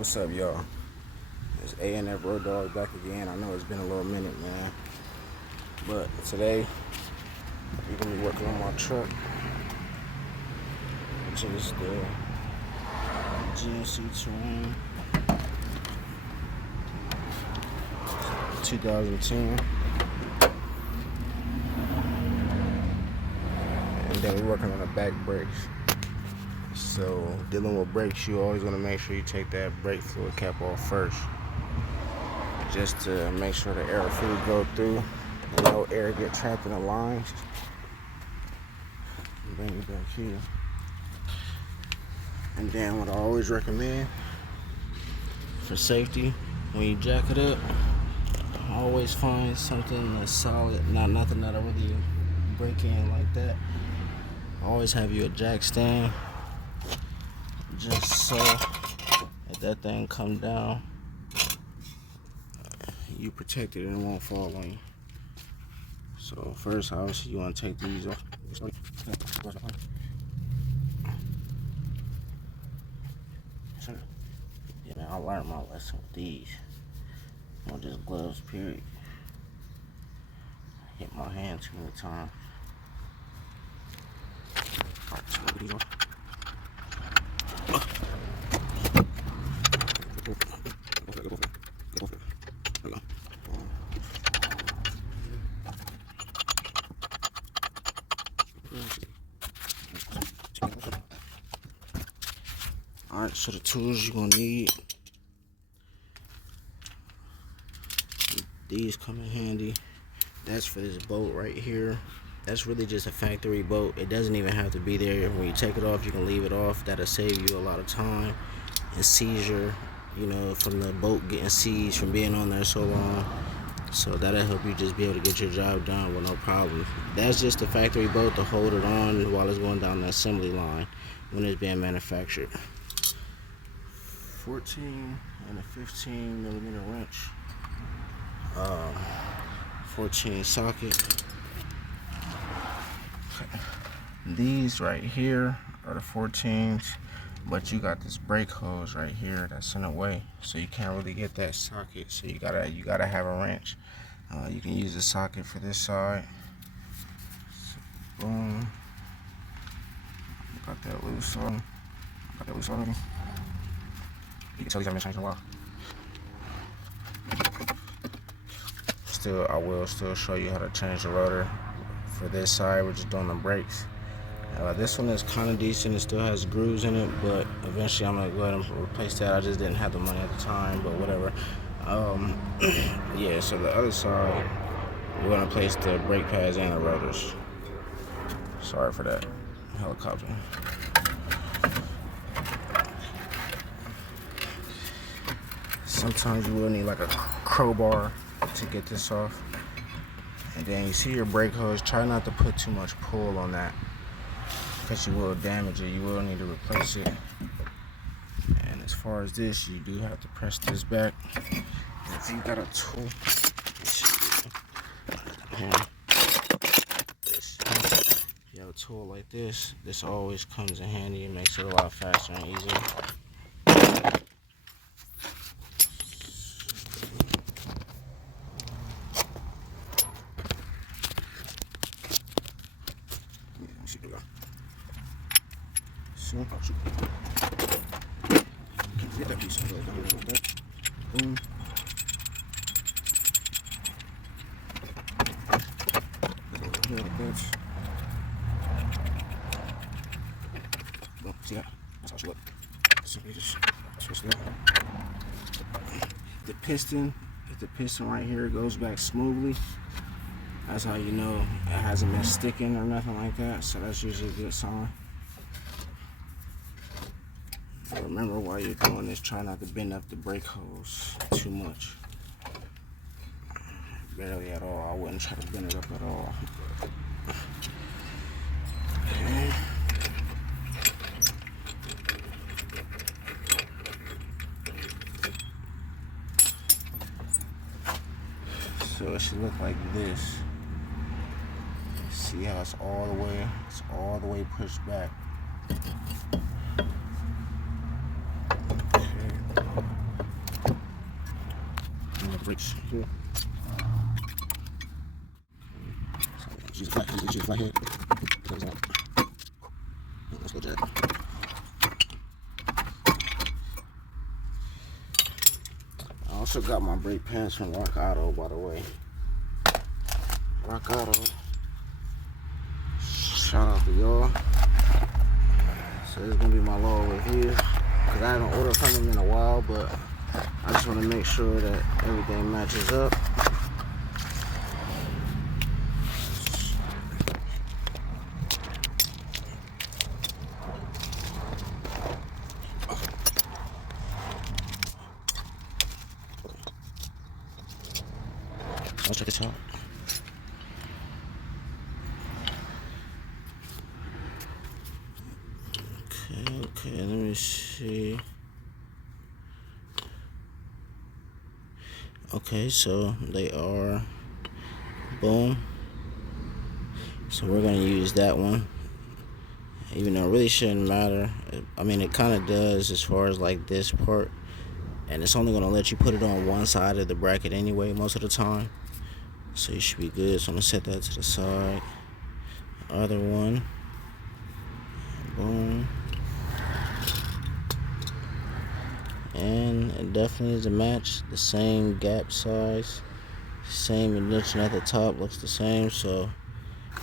What's up, y'all? It's ANF Road Dog back again. I know it's been a little minute, man, but today we're gonna be working on my truck, which is the GMC TERRAIN 2010, and then we're working on the back brakes. So dealing with brakes, you always want to make sure you take that brake fluid cap off first, just to make sure the air fluid go through and no air get trapped in the lines. Bring it back here. And then what I always recommend for safety, when you jack it up, always find something that's solid, nothing that'll really break in like that. Always have you a jack stand, just so if that thing come down, you protect it and it won't fall on you. So first, obviously, you want to take these off. Yeah, man, I learned my lesson with these. On just gloves, period. I hit my hand too many times. Alright, so let these off. Alright, so the tools you're gonna need, these come in handy. That's for this bolt right here. That's really just a factory bolt. It doesn't even have to be there. When you take it off, you can leave it off. That'll save you a lot of time and seizure, you know, from the bolt getting seized from being on there so long. So that'll help you just be able to get your job done with no problem. That's just a factory bolt to hold it on while it's going down the assembly line when it's being manufactured. 14 and a 15 millimeter wrench, 14 socket. Okay. These right here are the 14s, but you got this brake hose right here that's in the way, so you can't really get that socket. So you gotta have a wrench. You can use the socket for this side. So, boom. Got that loose on. Got that loose already. You can tell these haven't been changed in a while. Still, I will still show you how to change the rotor. For this side, we're just doing the brakes. This one is kind of decent. It still has grooves in it, but eventually I'm gonna go ahead and replace that. I just didn't have the money at the time, but whatever. Yeah, so the other side, we're gonna place the brake pads and the rotors. Sorry for that helicopter. Sometimes you will need like a crowbar to get this off. And then you see your brake hose, try not to put too much pull on that, because you will damage it. You will need to replace it. And as far as this, you do have to press this back. If you got a tool, if you have a tool like this, this always comes in handy. It makes it a lot faster and easier. So, get that piece of like that. Boom. Like that. Boom. See that? That's how she looks. So we just switch that. The piston, if the piston right here goes back smoothly, that's how you know it hasn't been sticking or nothing like that. So that's usually a good sign. Remember, while you're doing this, try not to bend up the brake hose too much. Barely at all. I wouldn't try to bend it up at all. Okay. So it should look like this. See how it's all the way pushed back. Okay. brakes here. Use a flathead. Close out. Let's go jack. I also got my brake pads from Rock Auto, by the way. Rock Auto. Shout out to y'all. So this is gonna be my little review, because I haven't ordered from them in a while, but I just want to make sure that everything matches up. Let's check this out. Okay, let me see. Okay, so they are boom. So we're gonna use that one, even though it really shouldn't matter. I mean, it kind of does as far as like this part, and it's only gonna let you put it on one side of the bracket anyway most of the time, so you should be good. So I'm gonna set that to the side. Other one, boom. And it definitely is a match. The same gap size, same indentation at the top, looks the same. So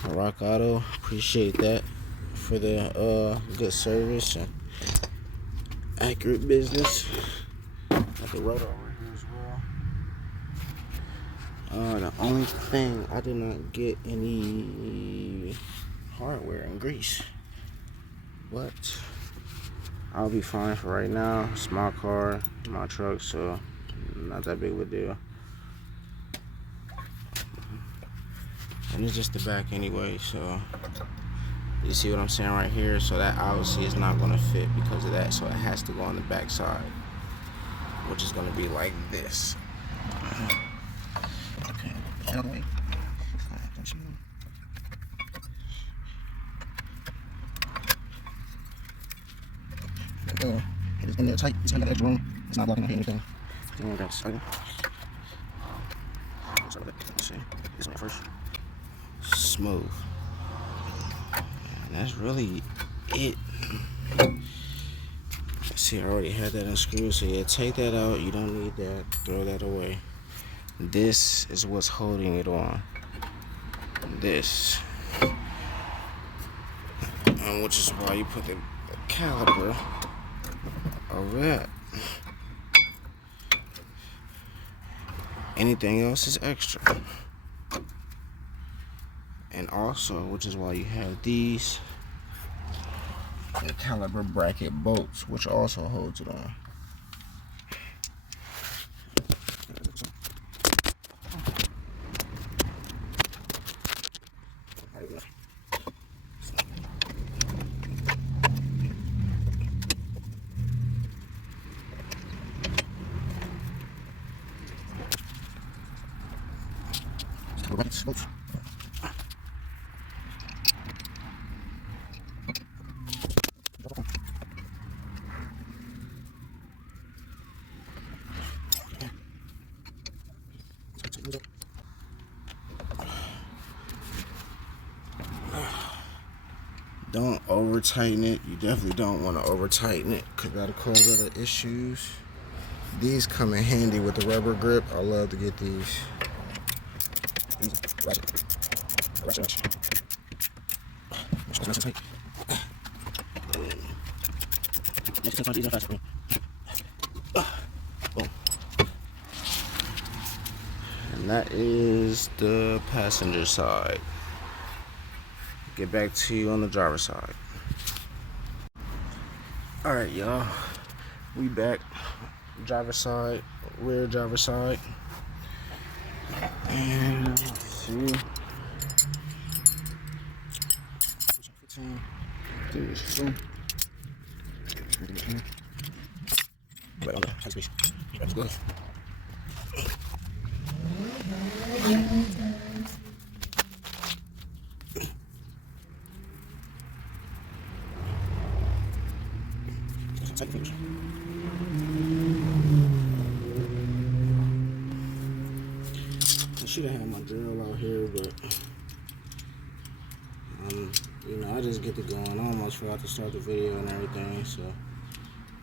Rock Auto, appreciate that for the good service and accurate business. Got the rotor over here as well. The only thing, I did not get any hardware and grease, but I'll be fine for right now. It's my car, my truck, so not that big of a deal. And it's just the back anyway, so you see what I'm saying right here? So that obviously is not gonna fit because of that, so it has to go on the back side, which is gonna be like this. Okay, out of the way. It is in there tight. It's got extra room. It's not blocking my anything. Sorry about that. Let's see. This one first. Smooth. And that's really it. See, I already had that unscrewed, so yeah, take that out. You don't need that. Throw that away. This is what's holding it on. This. And which is why you put the caliper over that. Anything else is extra. And also, which is why you have these the caliper bracket bolts, which also holds it on. Bolts. Don't over tighten it. You definitely don't want to over tighten it because that'll cause other issues. These come in handy with the rubber grip. I love to get these. Easy. Ratchet. Nice and tight. Boom. And that is the passenger side. Get back to you on the driver's side. Alright, y'all. We back. Driver's side, rear driver's side. And let's see. 15. Right on the side space. That's good. should have had my drill out here, but you know, I just get to going. I almost forgot to start the video and everything, so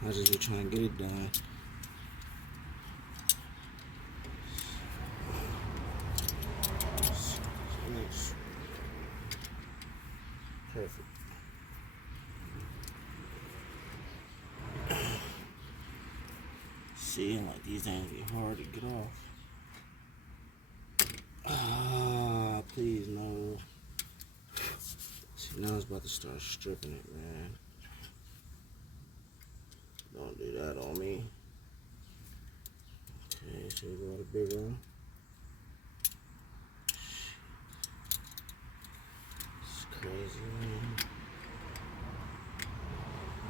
I just be trying to get it done. Perfect. See, like these things be hard to get off. Ah, please no. See, now it's about to start stripping it, man. Don't do that on me. Okay, so we got a big one. It's crazy, man.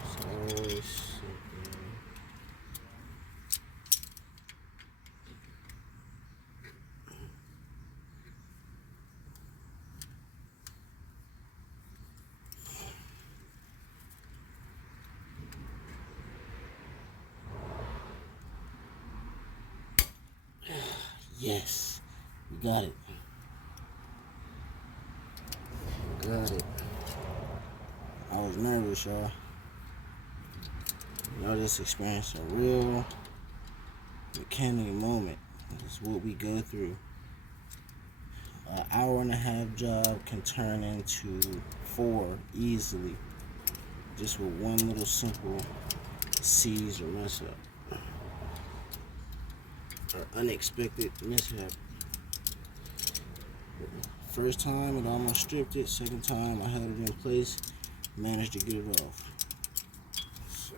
It's always something. Yes, we got it. Got it. I was nervous, y'all. Y'all just experienced a real mechanic moment. This is what we go through. An hour-and-a-half job can turn into 4 easily, just with one little simple seize or mess up. Or unexpected mishap. First time it almost stripped it. Second time I held it in place, managed to get it off. So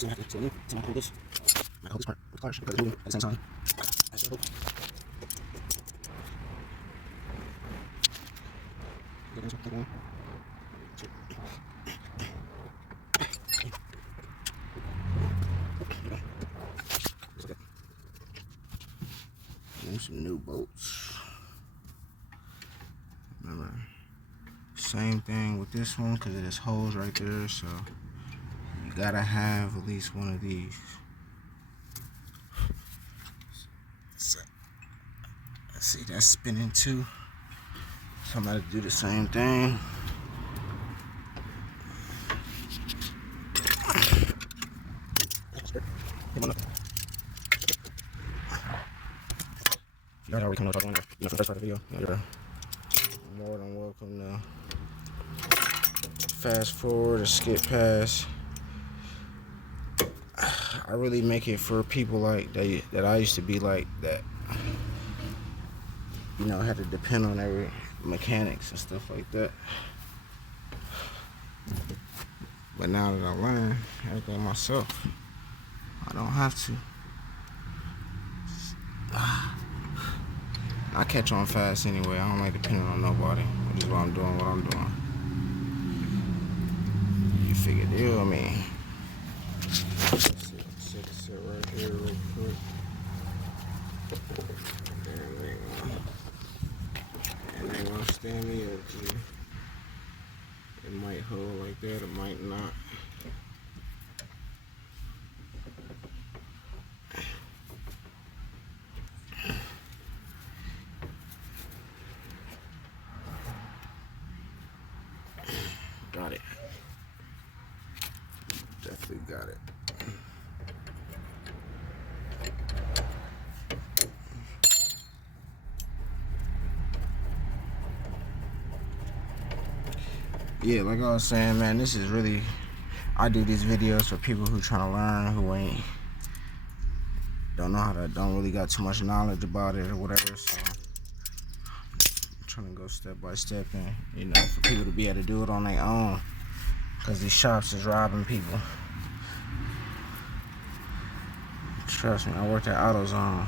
yeah. So I hold this. I hold this part with Clark because it's moving at the same time. I should hope. Some new bolts. Remember, same thing with this one because there's holes right there, so you gotta have at least one of these. See, that's spinning too. So I'm gonna do the same thing. You guys already come to talk on there. You know, from the first part of the video, you're more than welcome to fast forward or skip past. I really make it for people like that I used to be like that. You know, I had to depend on every mechanics and stuff like that. But now that I learn everything myself, I don't have to. I catch on fast anyway. I don't like depending on nobody. Which is why I'm doing what I'm doing. You figure deal, I mean. Sit right here real quick. And they want to stand me up, G. It might hold like that, it might not. Got it. Definitely got it. Yeah, like I was saying, man, this is really, I do these videos for people who trying to learn, who don't really got too much knowledge about it or whatever. So I'm trying to go step by step and, you know, for people to be able to do it on their own, because these shops is robbing people. Trust me, I worked at AutoZone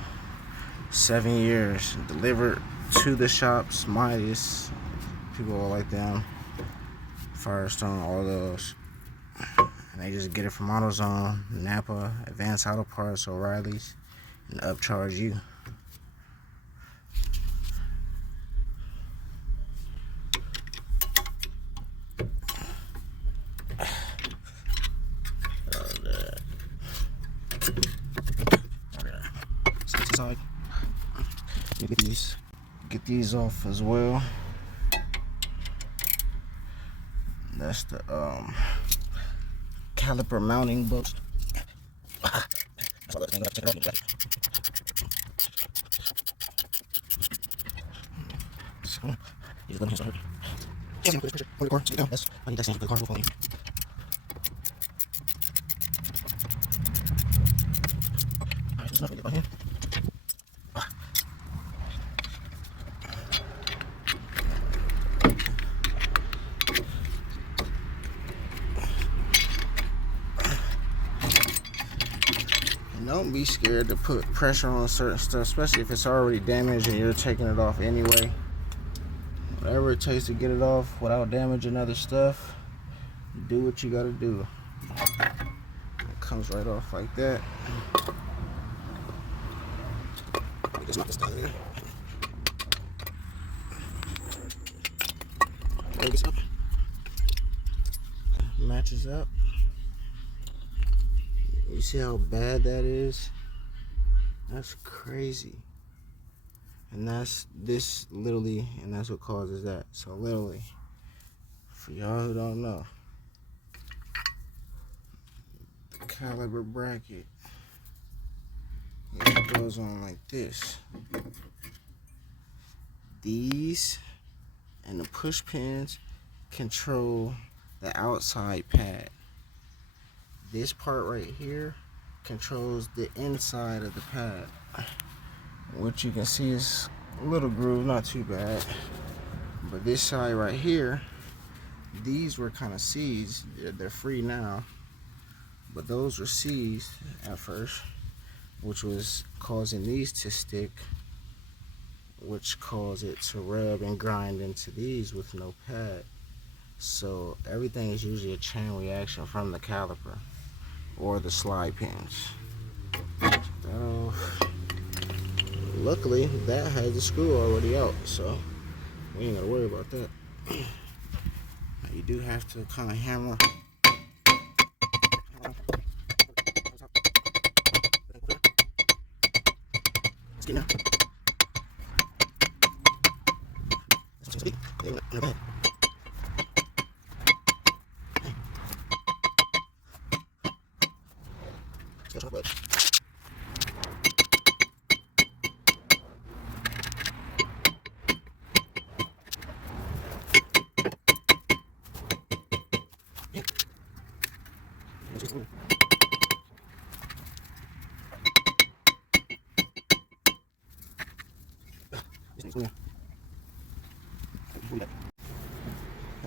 7 years, delivered to the shops, Midas, people like them, Firestone, all those. And they just get it from AutoZone, Napa, Advanced Auto Parts, O'Reilly's, and upcharge you. Get these off as well. That's the caliper mounting bolts. So, you just let me start. Yeah, put pressure on the car. So you know, that's why you need that for the car will fall in. Alright, so it's not really about here. Don't be scared to put pressure on certain stuff, especially if it's already damaged and you're taking it off anyway. Whatever it takes to get it off without damaging other stuff, do what you gotta do. It comes right off like that. Just knock this down here. Focus up. Matches up. You see how bad that is? That's crazy. And that's this literally, and that's what causes that. So literally, for y'all who don't know, the caliber bracket, it goes on like this. These and the push pins control the outside pad. This part right here controls the inside of the pad. What you can see is a little groove, not too bad. But this side right here, these were kind of seized. They're free now. But those were seized at first, which was causing these to stick, which caused it to rub and grind into these with no pad. So everything is usually a chain reaction from the caliper or the slide pins. Luckily, that has the screw already out, so we ain't gotta worry about that. Now you do have to kind of hammer. Let's get now.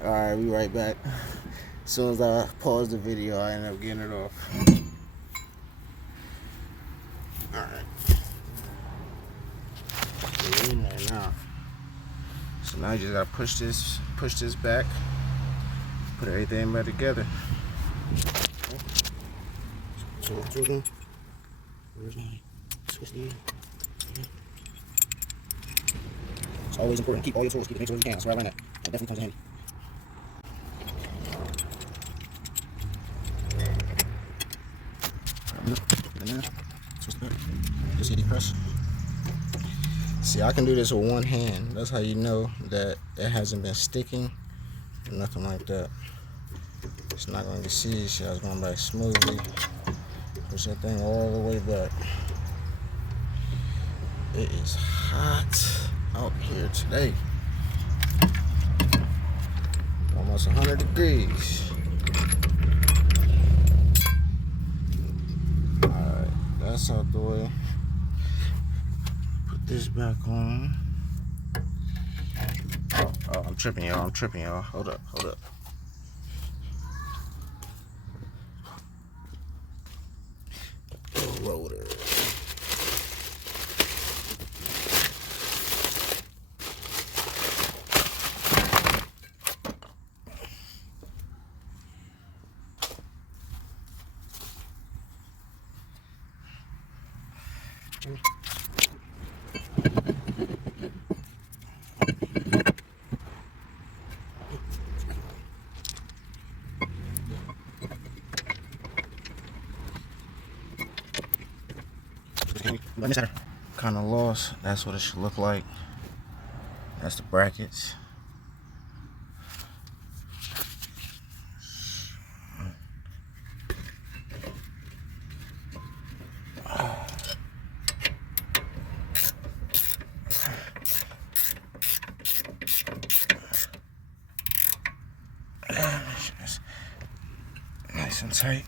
Alright, we right back. As soon as I paused the video, I ended up getting it off. Alright. We're in there now. So now you just gotta push this back, put everything back together. So where's my switch lead? It's always important to keep all your tools, keep as many tools as you can. That's where I learned that. That definitely comes in handy. Just hit the press. See, I can do this with one hand. That's how you know that it hasn't been sticking or nothing like that. It's not going to get seized. It's going back smoothly. Push that thing all the way back. It is hot out here today. Almost 100 degrees. Alright, that's out the way. Put this back on. Oh, I'm tripping, y'all. Hold up. Rotor. Let me center. kind of lost. That's what it should look like. That's the brackets. Nice and tight.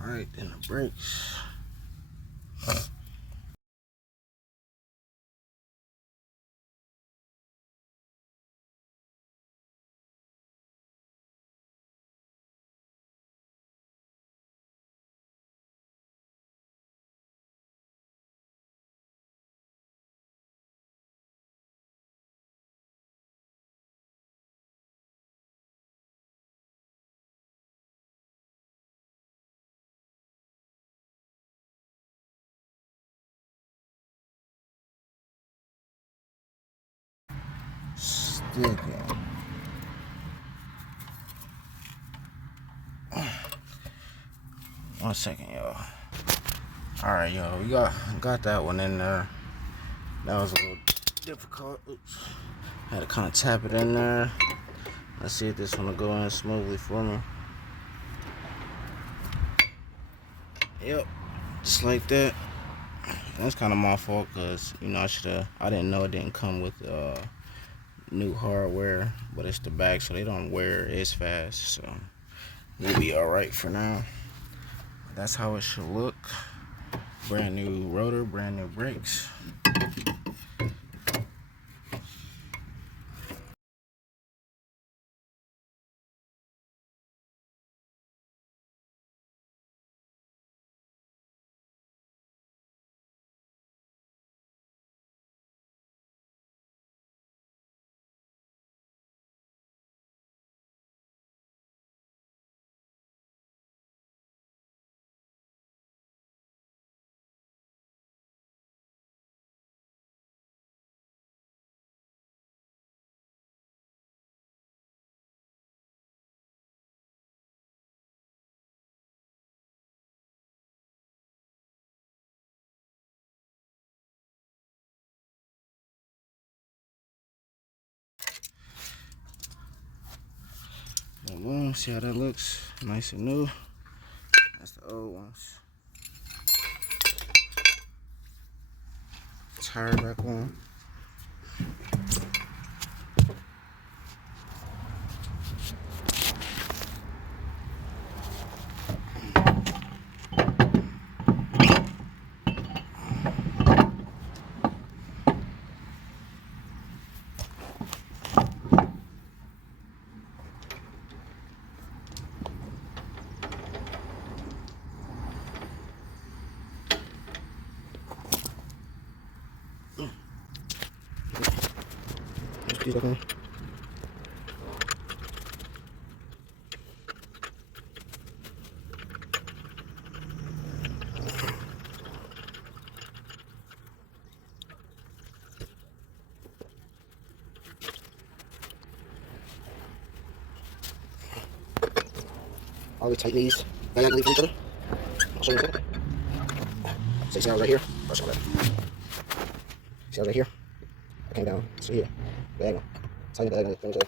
Alright, then the brakes. Sticking. 1 second, y'all. Alright, y'all, we got that one in there. That was a little difficult. Oops. Had to kind of tap it in there. Let's see if this one will go in smoothly for me. Yep, just like that. That's kind of my fault, because I didn't know it didn't come with new hardware, but it's the back, so they don't wear as fast, so we'll be all right for now. That's how it should look. Brand new rotor, brand new brakes. Boom, see how that looks? Nice and new. That's the old ones. Tire back on. Okay. Always tighten these diagonally from each other. I'll show you in a second. So you see how right here? I'll show that. See how right here? I came down to here. Diagonal. Tighten it diagonally from each other.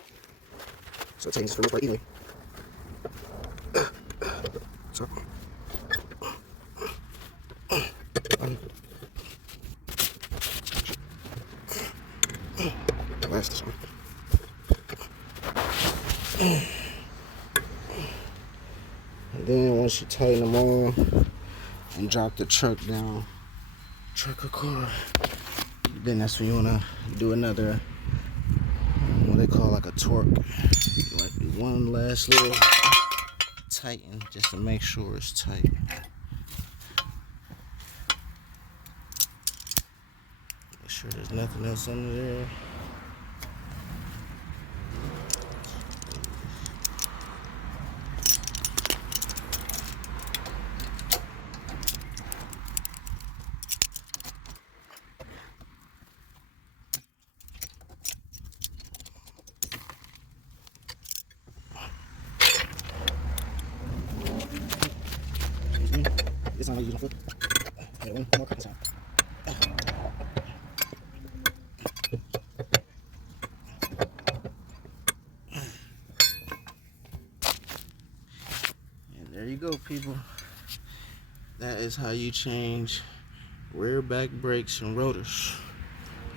So it tightens this right evenly. So. Last this one. And then once you tighten them on and drop the truck down, truck or car, then that's when you want to do another, what they call like a torque. You want to do one last little tighten just to make sure it's tight. sure there's nothing else under there. This one I use my foot. Okay, one more cut sound. And there you go, people. That is how you change rear back brakes and rotors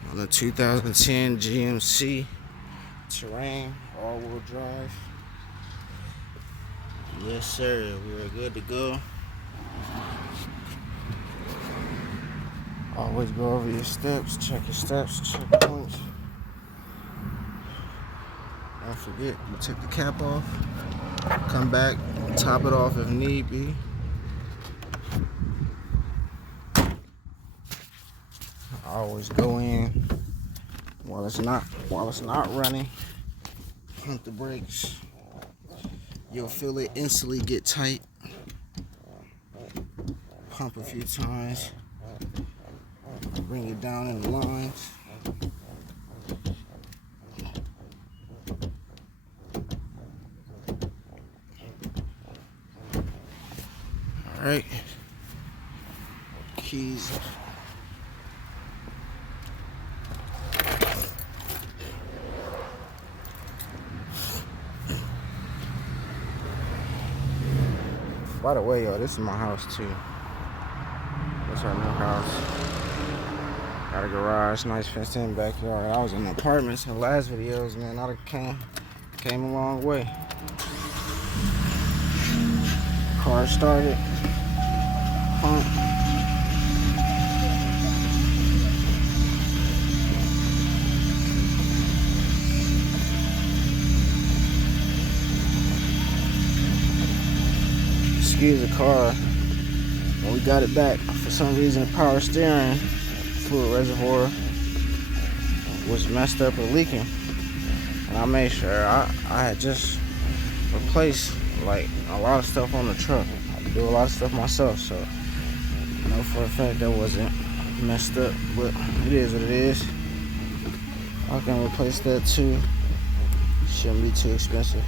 on the 2010 GMC TERRAIN all-wheel drive. Yes, sir. We are good to go. Always go over your steps, check your steps, checkpoints. Don't forget, you took the cap off. Come back, top it off if need be. Always go in while it's not running. Pump the brakes. You'll feel it instantly get tight. Pump a few times. Bring it down in the lines. All right. Keys. By the way, y'all, this is my house too. That's our new house. Got a garage, nice fenced in backyard. I was in apartments in the last videos, man. I came a long way. Car started. Pump. Excuse the car. When we got it back, for some reason, power steering fluid reservoir was messed up or leaking, and I made sure I had just replaced like a lot of stuff on the truck. I do a lot of stuff myself, so I know for a fact that wasn't messed up, but it is what it is. I can replace that too. Shouldn't be too expensive.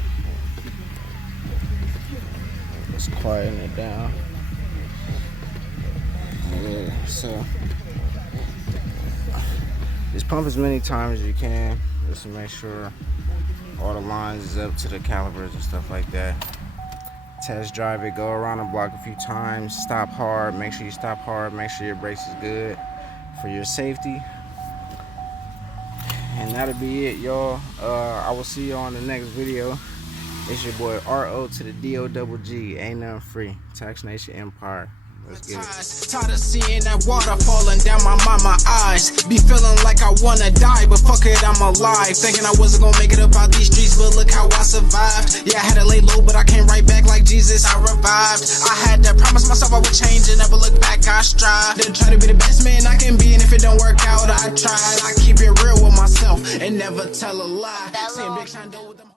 Let's quieten it down. Yeah, so just pump as many times as you can, just to make sure all the lines is up to the calipers and stuff like that. Test drive it, go around the block a few times, stop hard, make sure you stop hard, make sure your brakes is good for your safety. And that'll be it, y'all. I will see you on the next video. It's your boy RO to the DOGG, ain't nothing free. Tax Nation Empire. Let's get it. Tired of seeing that water falling down my mama eyes. Be feeling like I wanna die, but fuck it, I'm alive. Thinking I wasn't gonna make it up out these streets, but look how I survived. Yeah, I had to lay low, but I came right back like Jesus, I revived. I had to promise myself I would change and never look back, I strive to try to be the best man I can be, and if it don't work out, I tried. I keep it real with myself and never tell a lie. Seeing Big Shine with them